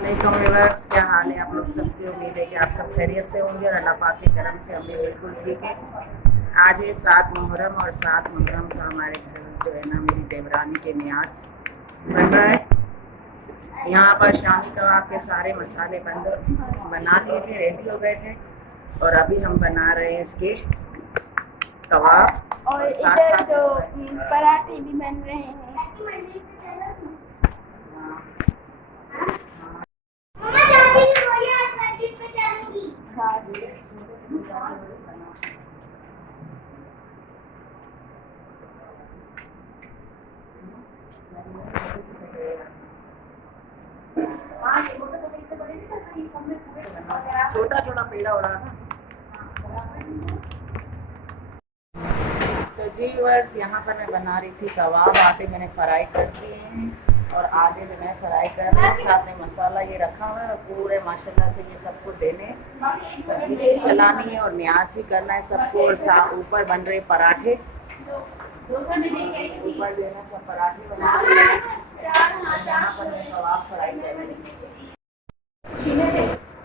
वालेकुम व्यूअर्स, क्या हाल है आप लोग सबकी। उम्मीद है कि आप सब खैरियत से होंगे और अल्लाह पाक के करम से हम भी बिल्कुल ठीक है। आज है 7 मुहर्रम और 7 मुहर्रम का हमारे घर जो है ना मेरी देवरानी के न्याज बन रहा है। यहाँ पर शामी कबाब के सारे मसाले बना लिए थे, रेडी हो गए थे और अभी हम बना रहे हैं इसके कबाब और इधर जो पराठे भी बन रहे हैं। छोटा छोटा पेड़ा हो रहा था। तो जी वर्स, यहाँ पर मैं बना रही थी कबाब। आधे मैंने फ्राई कर दिए हैं और आधे जो मैं फ्राई कर रही हूँ। साथ में मसाला ये रखा हुआ है और पूरे माशाल्लाह से ये सबको देने सब्जी चलानी है और न्याज भी करना है सबको। और ऊपर बन रहे पराठे, ऊपर जो है ना सब पराठे बना रहे हैं। यहाँ पर मैं कबाब फ्राई कर रही हूँ।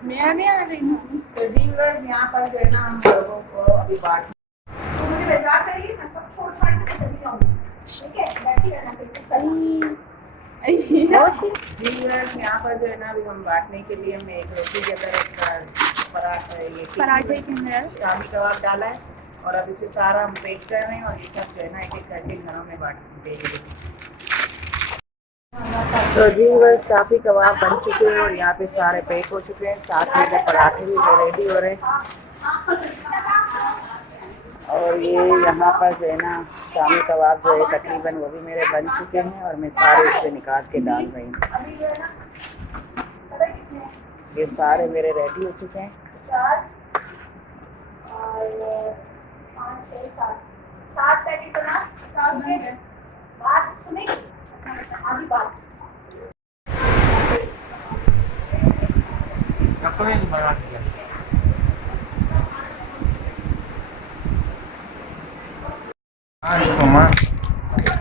मैं नहीं आ रही हूँ। तो जी वर्स, यहाँ पर जो है ना हम लोगों को अभी बांट यहाँ पर जो है ना अभी हम बांटने के लिए हमने एक रोटी के अंदर एक पराठे के अंदर शामी कबाब डाला है और अब इसे सारा हम पैक कर रहे हैं और ये सब जो है ना एक एक करके घरों में बांटेंगे। तो जी बस काफ़ी कबाब बन चुके हैं और यहाँ पे सारे पैक हो चुके हैं। साथ में पराठे भी रेडी हो रहे हैं और ये यहाँ पर जो है ना शामी कबाब जो है तकरीबन वो भी मेरे बन चुके हैं और मैं सारे इससे निकाल के डाल रही हूँ। ये सारे मेरे रेडी हो चुके हैं।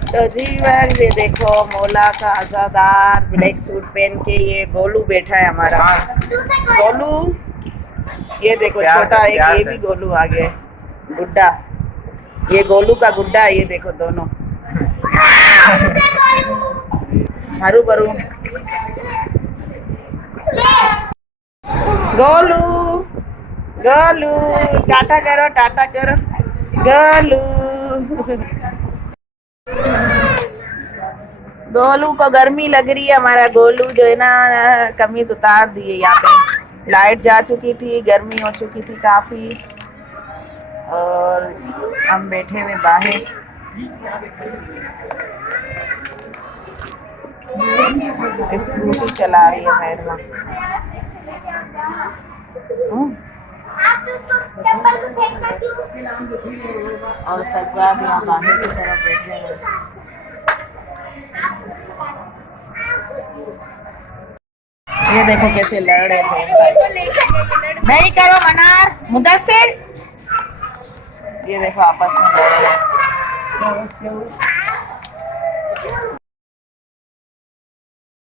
तो जी वर्स, ये देखो मौला का आज़ादार ब्लैक सूट पहन के ये गोलू बैठा है हमारा। गोलू, ये देखो छोटा एक ये भी गोलू आ गया है, गुड्डा। ये गोलू का गुड्डा है, ये देखो दोनों हरू बरू। गोलू गोलू टाटा करो, टाटा करो गोलू। गोलू को गर्मी लग रही है। हमारा गोलू जो है ना कमीज उतार दिए। यहाँ पे लाइट जा चुकी थी, गर्मी हो चुकी थी काफ़ी और हम बैठे हुए बाहर। स्कूटी चला रही है मेहरमा। और सज्जाद यहाँ बाहर की तरफ बैठे हैं। ये देखो कैसे लड़ रहे थे। नहीं करो मनार मुदस्सिर। ये देखो आपस में लड़ रहे हैं।